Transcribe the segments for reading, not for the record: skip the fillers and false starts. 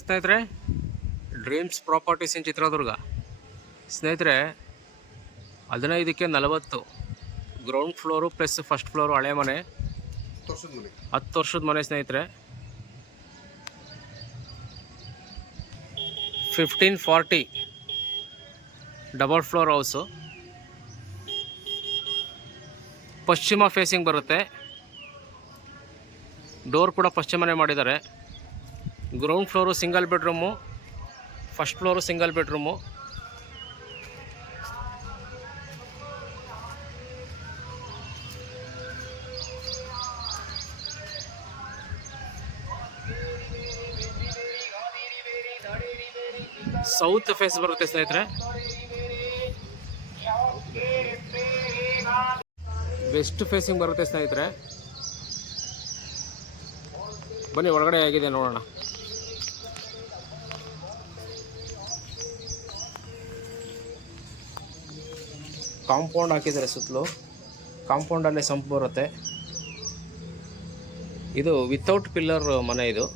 ಸ್ನೇಹಿತರೆ, dreams properties in Chitradurga. ಸ್ನೇಹಿತರೆ, 15ಕ್ಕೆ 40 ground floor plus first floor ಹಳೆ ಮನೆ, 10 ವರ್ಷದ ಮನೆ ಸ್ನೇಹಿತರೆ. 1540 ಡಬಲ್ ಫ್ಲೋರ್ ಹೌಸು, ಪಶ್ಚಿಮ ಫೇಸಿಂಗ್ ಬರುತ್ತೆ. ಡೋರ್ ಕೂಡ ಪಶ್ಚಿಮನೇ ಮಾಡಿದ್ದಾರೆ. Ground floor single bedroom, first floor single bedroom. South face ಬರುತ್ತೆ ಸ್ನೇಹಿತರೆ. ವೆಸ್ಟ್ ಫೇಸಿಂಗ್ ಬರುತ್ತೆ ಸ್ನೇಹಿತರೆ. ಬನ್ನಿ ಒಳಗಡೆ ಹೇಗಿದೆ ನೋಡೋಣ. ಕಾಂಪೌಂಡ್ ಹಾಕಿದ್ದಾರೆ ಸುತ್ತಲೂ. ಕಾಂಪೌಂಡಲ್ಲೇ ಸಂಪ್ ಬರುತ್ತೆ. ಇದು ವಿತೌಟ್ ಪಿಲ್ಲರ್ ಮನೆ. ಇದು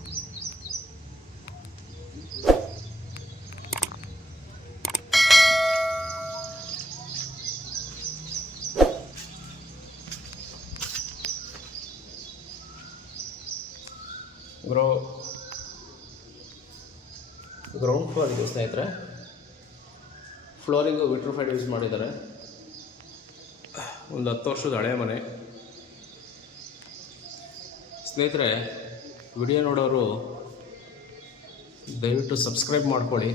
ಗ್ರೌಂಡ್ ಫ್ಲೋರ್ ಇದೆ ಸ್ನೇಹಿತರೆ. ಫ್ಲೋರಿಂಗು ವಿಟ್ರಿಫೈಡ್ ಯೂಸ್ ಮಾಡಿದ್ದಾರೆ. ಒಂದು 10 ವರ್ಷದ ಹಳೆ ಮನೆ ಸ್ನೇಹಿತರೆ. ವಿಡಿಯೋ ನೋಡೋರು ದಯವಿಟ್ಟು ಸಬ್ಸ್ಕ್ರೈಬ್ ಮಾಡ್ಕೊಳ್ಳಿ.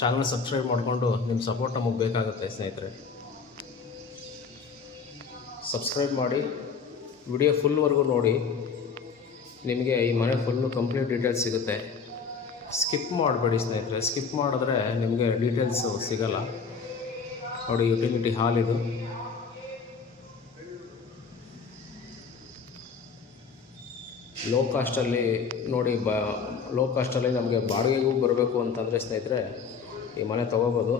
ಚಾನಲ್ ಸಬ್ಸ್ಕ್ರೈಬ್ ಮಾಡಿಕೊಂಡು ನಿಮ್ಮ ಸಪೋರ್ಟ್ ನಮಗೆ ಬೇಕಾಗುತ್ತೆ ಸ್ನೇಹಿತರೆ. ಸಬ್ಸ್ಕ್ರೈಬ್ ಮಾಡಿ, ವಿಡಿಯೋ ಫುಲ್ವರೆಗೂ ನೋಡಿ. ನಿಮಗೆ ಈ ಮನೆ ಫುಲ್ಲು ಕಂಪ್ಲೀಟ್ ಡೀಟೇಲ್ಸ್ ಸಿಗುತ್ತೆ. ಸ್ಕಿಪ್ ಮಾಡಬೇಡಿ ಸ್ನೇಹಿತರೆ. ಸ್ಕಿಪ್ ಮಾಡಿದ್ರೆ ನಿಮಗೆ ಡೀಟೇಲ್ಸು ಸಿಗಲ್ಲ. ನೋಡಿ, ಯುಟಿಲಿಟಿ ಹಾಲ್ ಇದು. ಲೋ ಕಾಸ್ಟಲ್ಲಿ ನೋಡಿ, ಲೋ ಕಾಸ್ಟಲ್ಲಿ ನಮಗೆ ಬಾಡಿಗೆಗೂ ಬರಬೇಕು ಅಂತಂದರೆ ಸ್ನೇಹಿತರೆ ಈ ಮನೆ ತೊಗೋಬೋದು.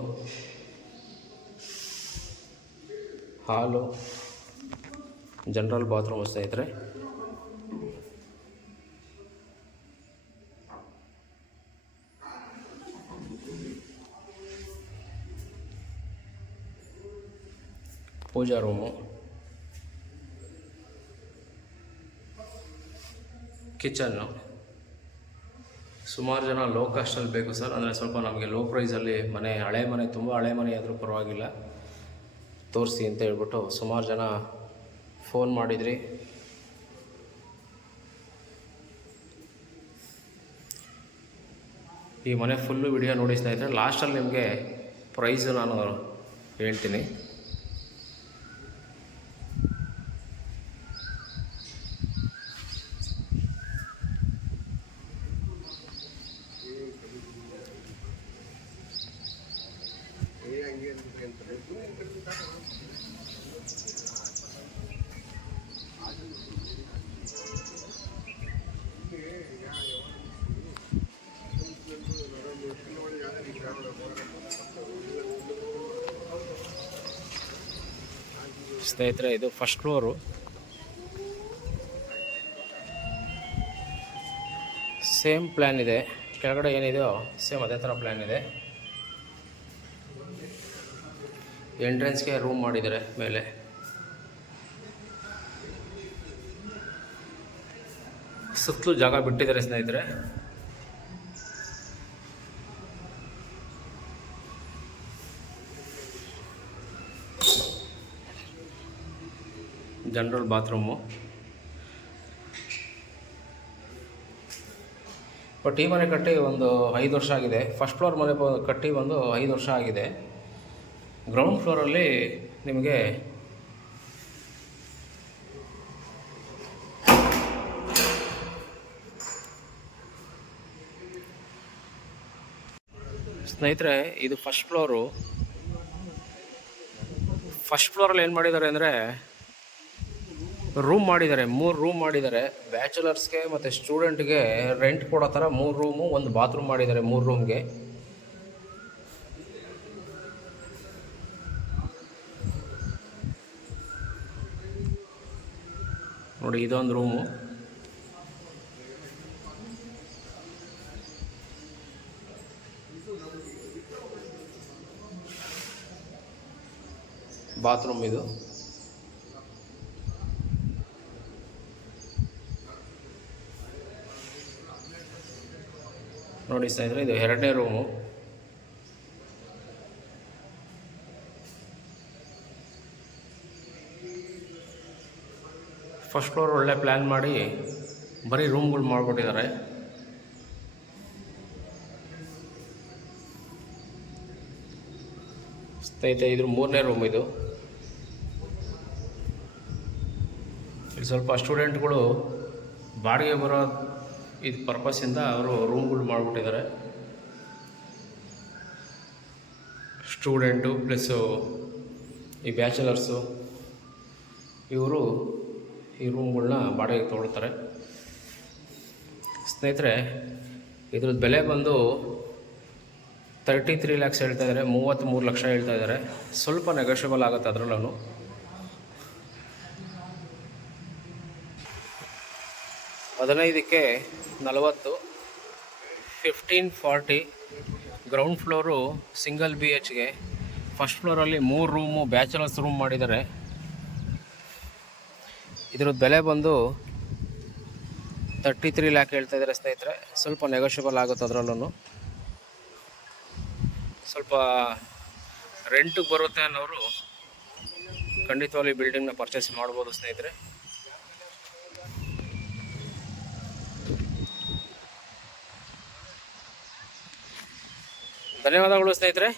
ಹಾಲು, ಜನರಲ್ ಬಾತ್ರೂಮ್ ಸ್ನೇಹಿತರೆ. ಪೂಜಾ ರೂಮು, ಕಿಚನ್ನು. ಸುಮಾರು ಜನ ಲೋ ಕಾಸ್ಟಲ್ಲಿ ಬೇಕು ಸರ್ ಅಂದರೆ ಸ್ವಲ್ಪ ನಮಗೆ ಲೋ ಪ್ರೈಸಲ್ಲಿ ಮನೆ, ಹಳೆ ಮನೆ, ತುಂಬ ಹಳೆ ಮನೆ ಆದರೂ ಪರವಾಗಿಲ್ಲ ತೋರಿಸಿ ಅಂತ ಹೇಳ್ಬಿಟ್ಟು ಸುಮಾರು ಜನ ಫೋನ್ ಮಾಡಿದ್ರಿ. ಈ ಮನೆ ಫುಲ್ಲು ವಿಡಿಯೋ ನೋಡಿ ಸ್ನೇಹಿತರೆ. ಲಾಸ್ಟಲ್ಲಿ ನಿಮಗೆ ಪ್ರೈಸು ನಾನು ಹೇಳ್ತೀನಿ. ಸ್ನೇಹಿತರೆ, ಇದು ಫಸ್ಟ್ ಫ್ಲೋರು. ಸೇಮ್ ಪ್ಲ್ಯಾನ್ ಇದೆ. ಕೆಳಗಡೆ ಏನಿದೆಯೋ ಸೇಮ್ ಅದೇ ಥರ ಪ್ಲ್ಯಾನ್ ಇದೆ. ಎಂಟ್ರೆನ್ಸ್ಗೆ ರೂಮ್ ಮಾಡಿದ್ದಾರೆ ಮೇಲೆ. ಸುತ್ತಲೂ ಜಾಗ ಬಿಟ್ಟಿದ್ದಾರೆ ಸ್ನೇಹಿತರೆ. General bathroom. ಬಟ್ ಈ ಮನೆ ಕಟ್ಟಿ ಒಂದು 5 ವರ್ಷ ಆಗಿದೆ. ಫಸ್ಟ್ ಫ್ಲೋರ್ ಮನೆ ಕಟ್ಟಿ ಒಂದು 5 ವರ್ಷ ಆಗಿದೆ. ಗ್ರೌಂಡ್ ಫ್ಲೋರಲ್ಲಿ ನಿಮಗೆ ಸ್ನೇಹಿತರೆ, ಇದು ಫಸ್ಟ್ ಫ್ಲೋರು. ಫಸ್ಟ್ ಫ್ಲೋರಲ್ಲಿ ಏನು ಮಾಡಿದ್ದಾರೆ ಅಂದರೆ ರೂಮ್ ಮಾಡಿದ್ದಾರೆ. 3 ರೂಮ್ ಮಾಡಿದ್ದಾರೆ. ಬ್ಯಾಚುಲರ್ಸ್ಗೆ ಮತ್ತು ಸ್ಟೂಡೆಂಟ್ಗೆ ರೆಂಟ್ ಕೊಡೋ ಥರ 3 ರೂಮು, 1 ಬಾತ್ರೂಮ್ ಮಾಡಿದ್ದಾರೆ 3 ರೂಮ್ಗೆ. ನೋಡಿ, ಇದೊಂದು ರೂಮು. ಬಾತ್ರೂಮ್ ಇದು. ನೋಡಿ ಸ್ನೇಹಿತರೆ, ಇದು 2ನೇ ರೂಮು. ಫಸ್ಟ್ ಫ್ಲೋರ್ ಒಳ್ಳೆ ಪ್ಲ್ಯಾನ್ ಮಾಡಿ ಬರೀ ರೂಮ್ಗಳು ಮಾಡಿಬಿಟ್ಟಿದ್ದಾರೆ. ಸ್ನೇಹಿತರೆ, ಇದ್ರ 3ನೇ ರೂಮ್ ಇದು. ಇಲ್ಲಿ ಸ್ವಲ್ಪ ಸ್ಟೂಡೆಂಟ್ಗಳು ಬಾಡಿಗೆ ಬರೋ ಇದು ಪರ್ಪಸ್ಸಿಂದ ಅವರು ರೂಮ್ಗಳು ಮಾಡಿಬಿಟ್ಟಿದ್ದಾರೆ. ಸ್ಟೂಡೆಂಟು ಪ್ಲಸ್ಸು ಈ ಬ್ಯಾಚಲರ್ಸು ಇವರು ಈ ರೂಮ್ಗಳನ್ನ ಬಾಡಿಗೆಗೆ ತೊಗೊಳ್ತಾರೆ. ಸ್ನೇಹಿತರೆ, ಇದ್ರದ್ದು ಬೆಲೆ ಬಂದು 33 lakhs ಹೇಳ್ತಾ ಇದ್ದಾರೆ, 33 ಲಕ್ಷ ಹೇಳ್ತಾ ಇದ್ದಾರೆ. ಸ್ವಲ್ಪ ನೆಗೋಷಿಯಬಲ್ ಆಗುತ್ತೆ ಅದರಲ್ಲೂ. ಹದಿನೈದಕ್ಕೆ 40, 1540. ಗ್ರೌಂಡ್ ಫ್ಲೋರು ಸಿಂಗಲ್ BHಗೆ. ಫಸ್ಟ್ ಫ್ಲೋರಲ್ಲಿ 3 ರೂಮು ಬ್ಯಾಚಲರ್ಸ್ ರೂಮ್ ಮಾಡಿದ್ದಾರೆ. ಇದ್ರದ್ದು ಬೆಲೆ ಬಂದು 33 lakh ಹೇಳ್ತಾ ಇದ್ದಾರೆ ಸ್ನೇಹಿತರೆ. ಸ್ವಲ್ಪ ನೆಗೋಷಿಯಬಲ್ ಆಗುತ್ತೆ ಅದರಲ್ಲೂ. ಸ್ವಲ್ಪ ರೆಂಟಿಗೆ ಬರುತ್ತೆ ಅನ್ನೋರು ಖಂಡಿತವಾಗಿ ಬಿಲ್ಡಿಂಗ್ನ ಪರ್ಚೇಸ್ ಮಾಡ್ಬೋದು ಸ್ನೇಹಿತರೆ. ಧನ್ಯವಾದಗಳು ಸ್ನೇಹಿತರೆ.